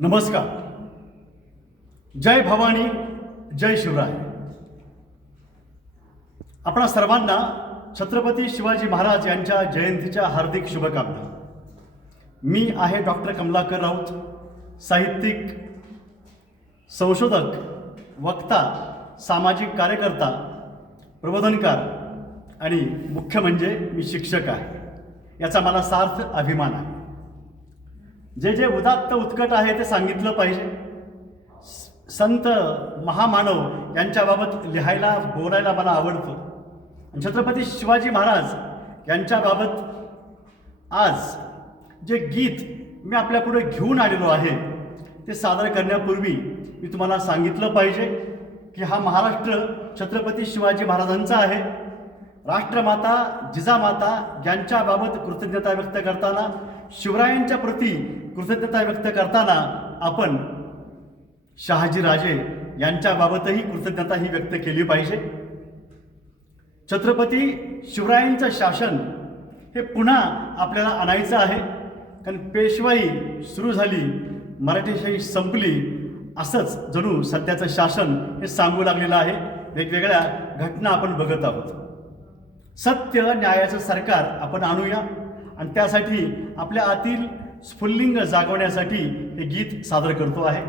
नमस्कार. जय भवानी जय शिवराय. आपणा सर्वांना छत्रपती शिवाजी महाराज यांच्या जयंतीच्या हार्दिक शुभकामना. मी आहे डॉक्टर कमलाकर राऊत साहित्यिक संशोधक वक्ता सामाजिक कार्यकर्ता प्रबोधनकार आणि मुख्य म्हणजे मी शिक्षक आहे. याचा मला सार्थ अभिमान आहे. जे जे उदात्त उत्कट आहे ते सांगितलं पाहिजे. स- संत महामानव यांच्याबाबत लिहायला बोलायला मला आवडतं. छत्रपती शिवाजी महाराज यांच्याबाबत आज जे गीत मी आपल्यापुढे घेऊन आलेलो आहे ते सादर करण्यापूर्वी मी तुम्हाला सांगितलं पाहिजे की हा महाराष्ट्र छत्रपती शिवाजी महाराजांचा आहे. राष्ट्रमाता जिजामाता यांच्याबाबत कृतज्ञता व्यक्त करताना शिवरायांच्या प्रती कृतज्ञता व्यक्त करताना आपण शहाजीराजे यांच्याबाबतही कृतज्ञता ही व्यक्त केली पाहिजे. छत्रपती शिवरायांचं शासन हे पुन्हा आपल्याला आणायचं आहे. कारण पेशवाई सुरू झाली मराठीशाही संपली असंच जणू सध्याचं शासन हे सांगू लागलेलं आहे. वेगवेगळ्या घटना आपण बघत आहोत. सत्य न्यायाचं सरकार आपण आणूया. आणि त्यासाठी आपल्या आतील स्फुल्लिंग जागवण्यासाठी हे गीत सादर करतो आहे.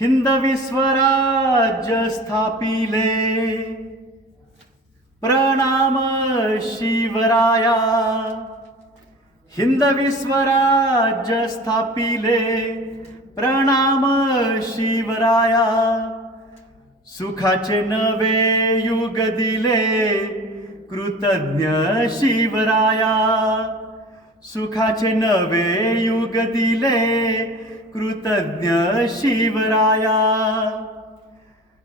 हिंद विश्वराज्य स्थापिले. प्रणाम शिवराया. हिंदवी स्वराज्य स्थापिले प्रणाम शिवराया. सुखाचे नवे युग दिले कृतज्ञ शिवराया. सुखाचे नवे युग दिले कृतज्ञ शिवराया.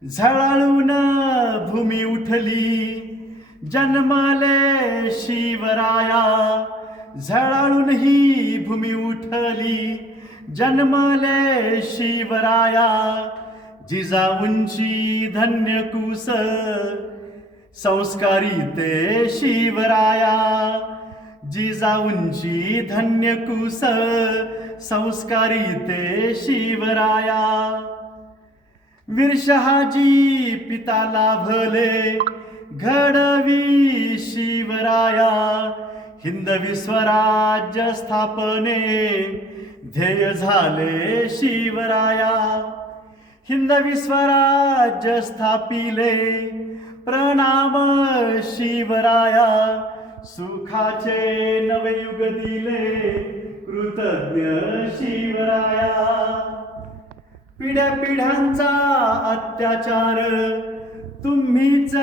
झळाळून भूमी उठली जन्मले शिवराया. झळाळून ही भूमी उठली. जन्मले शिवराया जिजाऊंची धन्य कुस संस्कारी ते शिवराया जिजाऊंची धन्य कुस संस्कारी ते शिवराया. विरशहाजी पिता लाभले घडवी शिवराया. हिंदवी स्वराज्य स्थापने ध्येय झाले शिवराया. हिंदवी स्वराज्य स्थापिले प्रणाम शिवराया. सुखाचे नवयुग दिले कृतज्ञ शिवराया. पिढ्या पिढ्यांचा अत्याचार तुम्हीच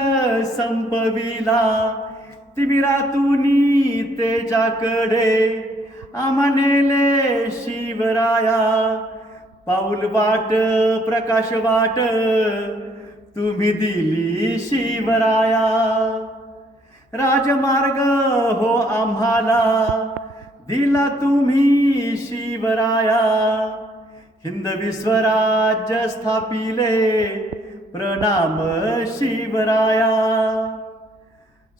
संपविला. तिमिरातुनी तेजाकडे आम्हानेले शिवराया. पाऊल वाट प्रकाश वाट तुम्ही दिली शिवराया. राजमार्ग हो आम्हाला दिला तुम्ही शिवराया. हिंद विश्वराज्य स्थापिले प्रणाम शिवराया.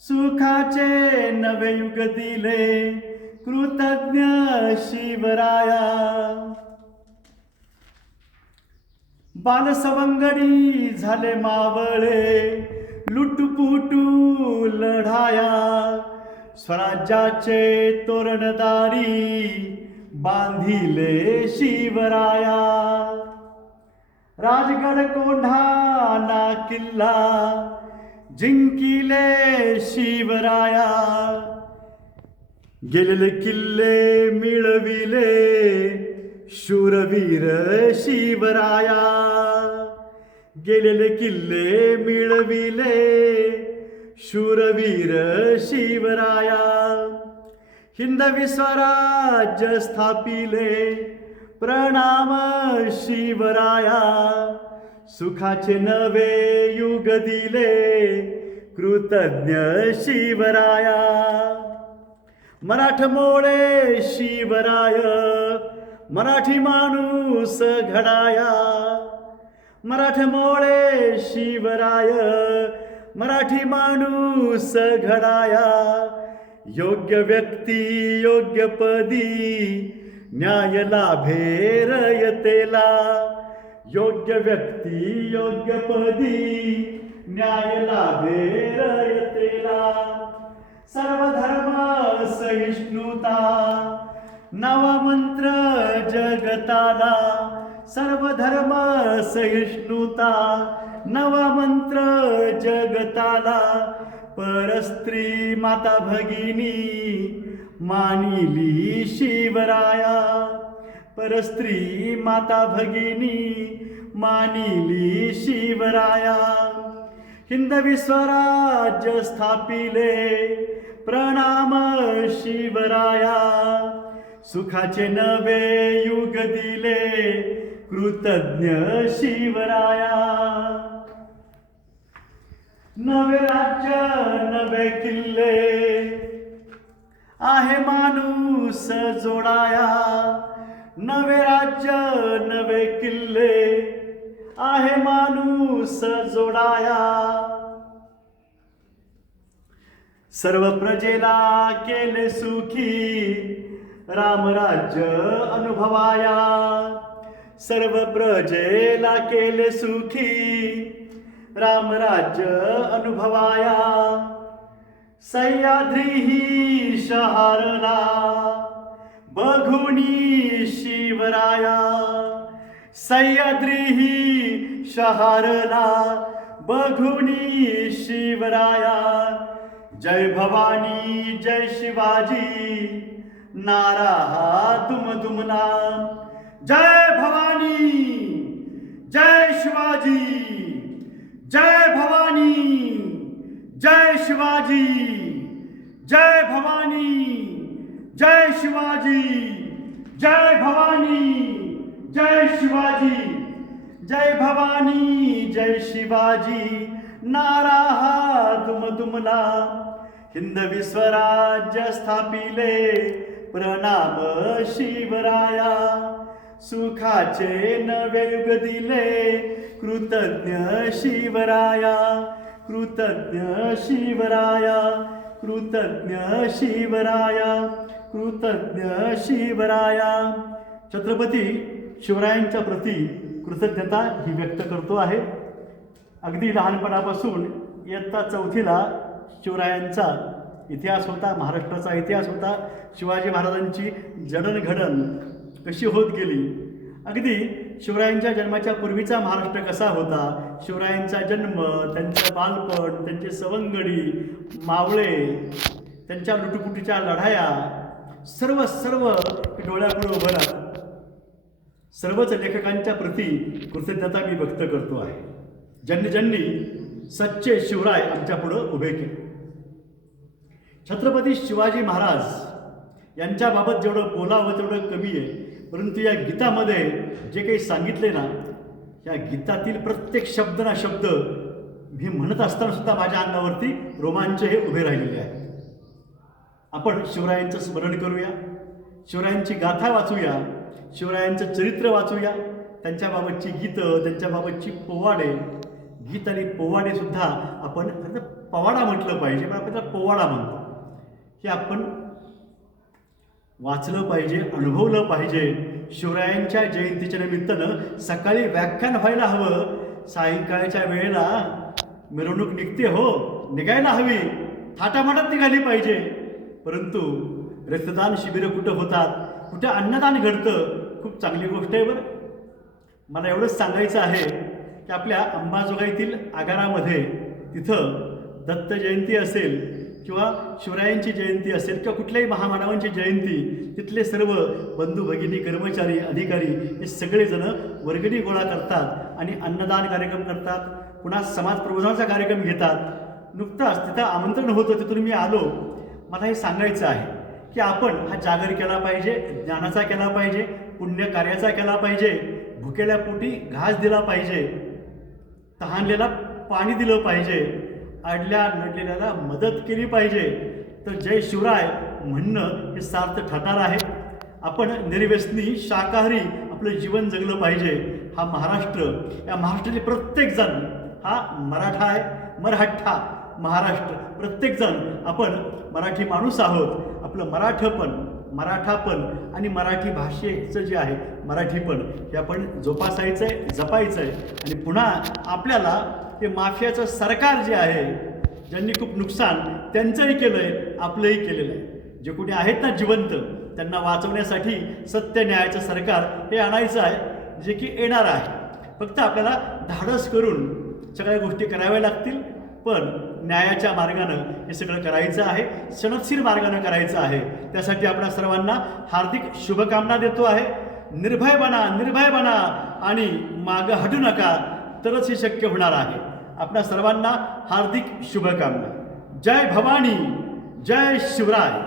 सुखाचे नवे युग दिले कृतज्ञ शिवराया. बालसवंगडी झाले मावळे लुटपुटू लढाया. स्वराज्याचे तोरणदारी बांधिले शिवराया. राजगड कोंढाना किल्ला जिंकिले शिवराया गेलेले किल्ले मिळविले शूरवीर शिवराया गेलेले किल्ले मिळविले शूरवीर शिवराया. हिंदवी स्वराज्य स्थापिले प्रणाम शिवराया. सुखाचे नवे युग दिले कृतज्ञ शिवराया. मराठमोळे शिवराय मराठी माणूस घडाया. मराठमोळे शिवराय मराठी माणूस घडाया. योग्य व्यक्ती योग्य पदी न्याय लाभे रयतेला. योग्य व्यक्ती योग्य पदी न्याय लाभे रयतेला. सर्वधर्म सहिष्णुता नवमंत्र जगताला. सर्वधर्म सहिष्णुता नवमंत्र जगताला. परस्त्री माता भगिनी मानिली शिवराया. परस्त्री माता भगिनी मानिली शिवराया. हिंदवी स्वराज्य स्थापिले प्रणाम शिवराया. सुखाचे नवे युग दिले कृतज्ञ शिवराया. नवे राज्य नवे किल्ले. आहे माणूस जोडाया. नवे राज्य नवे किल्ले. आहे माणूस जोडाया. सर्व प्रजेला केले सुखी रामराज्य अनुभवाया. सर्व प्रजेला केले सुखी रामराज्य अनुभवाया. सह्याद्री शहारला बघुनी शिवराया. सह्याद्री शहारला बघुनी शिवराया. जय भवानी जय शिवाजी नारा हा तुम तुमना. जय भवानी जय शिवाजी जय भवानी जय शिवाजी जय भवानी जय शिवाजी जय भवानी. जय शिवाजी। जय भवानी जय शिवाजी। नारा हा तुम तुमला हिंदवी स्वराज्य स्थापिले प्रणाम शिवराया। सुखाचे नवे युग दिले कृतज्ञ शिवराया। कृतज्ञ शिवराया कृतज्ञ शिवराया कृतज्ञ शिवराया। छत्रपती शिवरायांच्या प्रती कृतज्ञता ही व्यक्त करतो आहे. अगदी लहानपणापासून इयत्ता चौथीला शिवरायांचा इतिहास होता महाराष्ट्राचा इतिहास होता. शिवाजी महाराजांची जडणघडण कशी होत गेली? अगदी शिवरायांच्या जन्माच्या पूर्वीचा महाराष्ट्र कसा होता? शिवरायांचा जन्म त्यांचं बालपण त्यांचे सवंगडी मावळे त्यांच्या लुटुपुटीच्या लढाया सर्व सर्व डोळ्यापुढे उभं राहतं. सर्वच लेखकांच्या प्रती कृतज्ञता मी व्यक्त करतो आहे. ज्यांनी ज्यांनी सच्चे शिवराय आमच्या पुढं उभे केले. छत्रपती शिवाजी महाराज यांच्याबाबत जेवढं बोलावं तेवढं कमी आहे. परंतु या गीतामध्ये जे काही सांगितले ना या गीतातील प्रत्येक शब्द ना शब्द मी म्हणत असताना सुद्धा माझ्या अंगावरती रोमांच हे उभे राहिलेले आहेत. आपण शिवरायांचं स्मरण करूया शिवरायांची गाथा वाचूया शिवरायांचं चरित्र वाचूया त्यांच्याबाबतची गीतं त्यांच्याबाबतची पोवाडे. गीत आणि पोवाडेसुद्धा आपण आता पवाडा म्हटलं पाहिजे पण आपण त्याला पोवाडा म्हणतो. हे आपण वाचलं पाहिजे अनुभवलं पाहिजे. शिवरायांच्या जयंतीच्या निमित्तानं सकाळी व्याख्यान व्हायला हवं. सायंकाळच्या वेळेला मिरवणूक निघते हो निघायला हवी. थाटामाटात निघाली पाहिजे. परंतु रक्तदान शिबिरं कुठं होतात? कुठं अन्नदान घडतं? खूप चांगली गोष्ट आहे बरं. मला एवढंच सांगायचं आहे की आपल्या अंबाजोगाईतील आगारामध्ये तिथं दत्त जयंती असेल किंवा शिवरायांची जयंती असेल किंवा कुठल्याही महामानवांची जयंती तिथले सर्व बंधू भगिनी कर्मचारी अधिकारी हे सगळेजण वर्गणी गोळा करतात आणि अन्नदान कार्यक्रम करतात. पुन्हा समाज प्रबोधनाचा कार्यक्रम घेतात. नुकताच तिथं आमंत्रण होतं तिथून मी आलो. मला हे सांगायचं आहे. की आपण हा जागर केला पाहिजे ज्ञानाचा केला पाहिजे पुण्य कार्याचा केला पाहिजे भुकेल्या पोटी घास दिला पाहिजे तहानलेला पाणी दिलं पाहिजे अडल्या नडलेल्याला मदत केली पाहिजे. तर जय शिवराय म्हणणं हे सार्थ ठरणार आहे. आपण निर्व्यसनी शाकाहारी आपलं जीवन जगलं पाहिजे. हा महाराष्ट्र या महाराष्ट्राचे प्रत्येकजण हा मराठा आहे मराठा महाराष्ट्र प्रत्येकजण आपण मराठी माणूस आहोत. आपलं मराठपण मराठापण आणि मराठी भाषेचं जे आहे मराठीपण हे आपण जोपासायचं आहे जपायचं आहे आणि पुन्हा आपल्याला ते माफियाचं सरकार जे आहे ज्यांनी खूप नुकसान त्यांचंही केलं आहे आपलंही केलेलं आहे जे कोणी आहेत ना जिवंत त्यांना वाचवण्यासाठी सत्य न्यायाचं सरकार हे आणायचं आहे जे की येणार आहे. फक्त आपल्याला धाडस करून सगळ्या गोष्टी कराव्या लागतील पण न्यायाच्या मार्गानं हे सगळं करायचं आहे सणदशीर मार्गानं करायचं आहे. त्यासाठी आपल्या सर्वांना हार्दिक शुभकामना देतो आहे. निर्भय बना निर्भय बना आणि मागं हटू नका तरच हे शक्य होणार आहे. आपल्या सर्वांना हार्दिक शुभकामना. जय भवानी जय शिवराय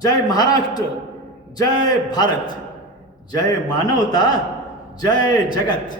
जय महाराष्ट्र जय भारत जय मानवता जय जगत.